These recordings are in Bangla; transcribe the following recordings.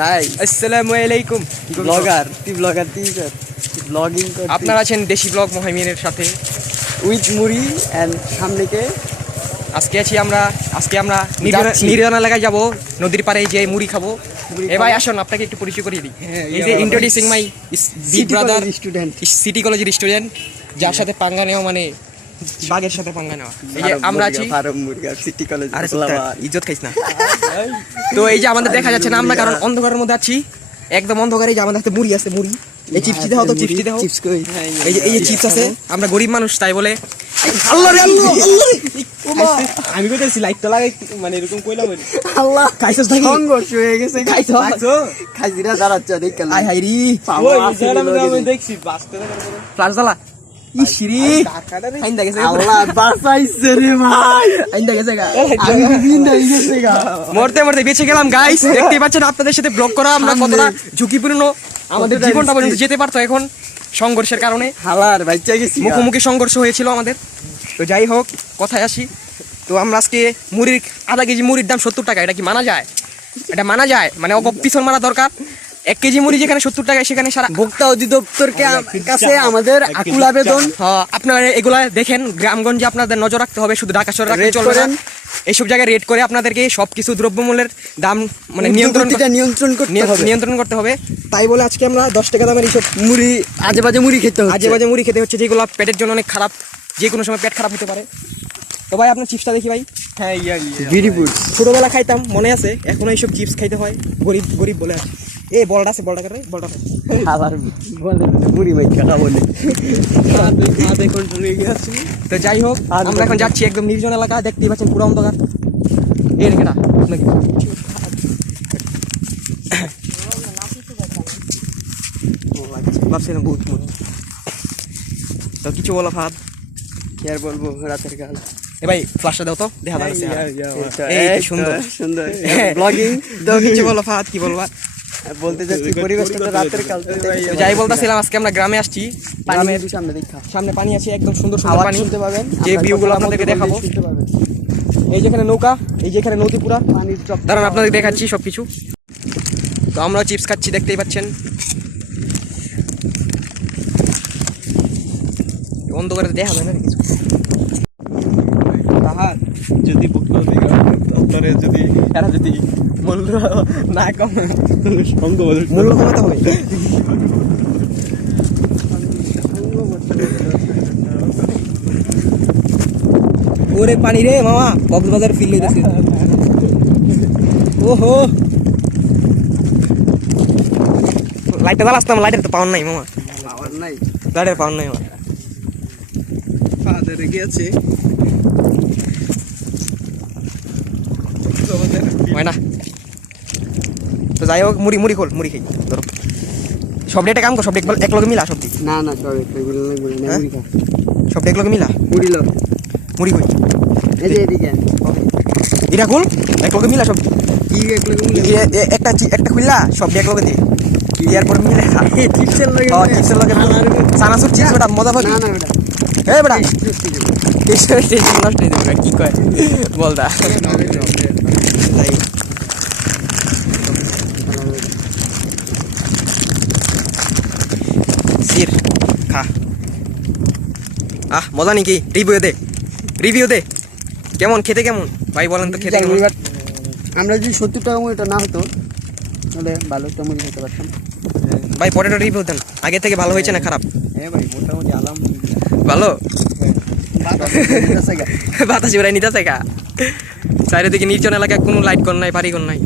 গাই আসসালামু আলাইকুম ব্লগার তুই ব্লগার তুই কর ব্লগিং আপনারা আছেন দেশি ব্লগ মহামিনের সাথে? উইথ মুড়ি এন্ড সামনে কে? আজকে আছি আমরা আজকে আমরা নির্জন এলাকায় যাব। নদীর পাড়ে যে মুড়ি খাব। এ ভাই আসুন আপনাকে একটু পরিচয় করিয়ে দিই। হ্যাঁ, এই যে introducing my big city brother student city কলেজের স্টুডেন্ট যার সাথে পাঙ্গা নেওয়া মানে বাঘের সাথে পাঙ্গা নেওয়া। এই যে আমরা আছি। ফার্ম মুরগা সিটি কলেজ আরে ইজ্জত খাইস না। তো এই যে আমাদের দেখা যাচ্ছে না আমরা কারণ অন্ধকারের মধ্যে আছি। একদম অন্ধকারে যে আমাদের হাতে মুড়ি আছে মুড়ি। এই চিপসি তো চিপসি চিপস কই? এই যে এই চিপস আছে আমরা গরিব মানুষ তাই বলে। আল্লাহ রে আল্লাহ আল্লাহ রে। আমি কইতেছি লাইটটা লাগাই মানে এরকম কইলাম আল্লাহ। খাইছস নাকি? সংঘর্ষ হয়ে গেছে। খাইছো? খাইছিরা দাঁড়াচ্ছে দেখ আই হাই রি দেখছি বাঁচতে ফ্লাশ জ্বালা। ইসিরি আইন্দা গেছে আল্লাহ বাঁচাইছে রে ভাই আইন্দা গেছে গা আমি বিন্দা গেছে গা মরতে মরতে বেঁচে গেলাম গাইস দেখতেই পাচ্ছেন আপনাদের সাথে ব্লগ করা আমরা কতটা ঝুঁকিপূর্ণ আমাদের কতটা জীবনটা risky। পর্যন্ত যেতে পারতো এখন সংঘর্ষের কারণে। হালার বাচ্চা গেছি। মুখোমুখি সংঘর্ষ হয়েছিল আমাদের। তো যাই হোক কথায় আসি। তো আমরা আজকে মুড়ির আধা কেজি মুড়ির দাম সত্তর টাকা এটা কি মানা যায়? এটা মানা যায়? মানে অপ পিছন মারা দরকার। এক কেজি মুড়ি যেখানে সত্তর টাকায় সেখানে সারা ভোক্তা অধিদপ্তরকে কাছে আমাদের আকুল আবেদন হ্যাঁ, আপনারা এগুলা দেখেন গ্রামগঞ্জে আপনাদের নজর রাখতে হবে শুধু ঢাকা শহরে চলবে এইসব জায়গায় রেট করে আপনাদেরকে সবকিছু দ্রব্যমূল্যের দাম মানে নিয়ন্ত্রণ নিয়ন্ত্রণ করতে হবে। নিয়ন্ত্রণ করতে হবে। তাই বলে আজকে আমরা দশ টাকা দামের এইসব মুড়ি আজে বাজে মুড়ি খেতে আজে বাজে মুড়ি খেতে হচ্ছে যেগুলো পেটের জন্য অনেক খারাপ যে কোনো সময় পেট খারাপ হতে পারে। তো ভাই আপনার চিপসটা দেখি ভাই। হ্যাঁ ইয়া ইয়া। ছোটবেলা খাইতাম মনে আছে? এখন এইসব চিপস খাইতে হয় গরিব গরিব বলে আছে। এ বলটা আছে বলটা করে বলটা আবার বলে খাওয়া বলে তো যাই হোক আর আমরা এখন যাচ্ছি একদম নির্জন এলাকা দেখতেই পাচ্ছেন পুরো অন্ধকার। এই রেখেটা নাকি ভাবছিলাম ভূত ভূত তো কিছু বলো ফাদ কি আর বলব রাতের কাল এ ভাই ফ্লাশটা দাও তো দেখা যাচ্ছে এই সুন্দর। সুন্দর। হ্যাঁ। ব্লগিং তো কিছু বলো কি বলবা? বলতে যাচ্ছি পরিবেশটা তো রাতের কাল যাই বলতেছিলাম আজকে আমরা গ্রামে আসছি একটু সামনে দেখা। সামনে পানি আছে একদম সুন্দর সুন্দর পানি। শুনতে পাবেন। যে ভিউগুলো আপনাদেরকে দেখাবো। এই যেখানে নৌকা এই যেখানে নদী পুরা। পানির চপ দাঁড়ান আপনাদের দেখাচ্ছি সব কিছু তো আমরা চিপস খাচ্ছি দেখতেই পাচ্ছেন। অন্ধকারে দেখা যায় না কিছু। তাহার যদি আপনারা যদি এরা যদি মূল্য না কম সঙ্গ মূল্য কমাতে হবে ওরে পানি রে মামা কক্সবাজার ফিল হইতেছে। ওহো। লাইটটা জ্বালাসতাম লাইটের তো পাওয়ার নাই মামা। পাওয়ার নাই। লাইটের পাওয়ার নাই আমার ফাদারে গেছে হয় না তো যাই হোক মুড়ি মুড়ি খোল মুড়ি খাই ধরো। সব ডেটে কাম কর সব ডেক এক লগে মিলা সব দিক না না সব হ্যাঁ? সব লগে মিলা? মুড়ি লো। মুড়ি কই এই যে এদিকে এটা খোল এক লগে মিলা সব কি এক এ- এ- একটা একটা খুললা সব ডেক লগে দে। ইয়ার পর মিলে খা। চিপসের লাগে ও চিপসের লগে সানাসুর চিপস বেটা মজা পাবি। না না বেটা। হে বেটা। টেস্ট টেস্ট নষ্ট হয়ে যাবে কি কয়? বল দা তাই সির খা আহ মজা নাকি? রিভিউ দে। রিভিউ দে। কেমন খেতে কেমন? ভাই বলেন তো খেতে কেমন? আমরা যদি সত্তর টাকা মুড়িটা না হতো তাহলে ভালো একটা মুড়ি খেতে পারতাম। ভাই পটেটো রিভিউ দেন। আগে থেকে ভালো হয়েছে না খারাপ? হ্যাঁ ভাই মোটামুটি আলাম ভালো? বাতাসে বেড়াই নিতে থাকা চারিদিকে নির্জন এলাকায় কোনো লাইট কর নাই বাড়ি কর নাই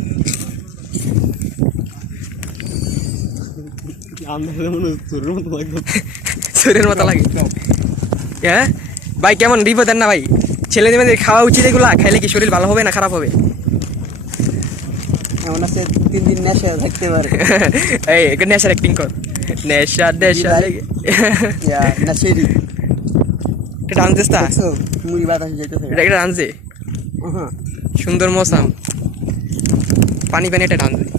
শরীরের মতো লাগে। হ্যাঁ? ভাই কেমন? দেন না ভাই। ছেলে মেয়েদের খাওয়া উচিত এগুলা খাইলে কি শরীর ভালো হবে না খারাপ হবে? এমন আছে তিন দিন নেশা থাকতে পারে। এই একটু নেশার অ্যাক্টিং কর। নেশা এটা ডান্স দিস তা? মুড়ি বাতাসে যেতে এটা একটা ডান্স দে। সুন্দর মৌসাম। পানি পানি এটা ডান্স দে।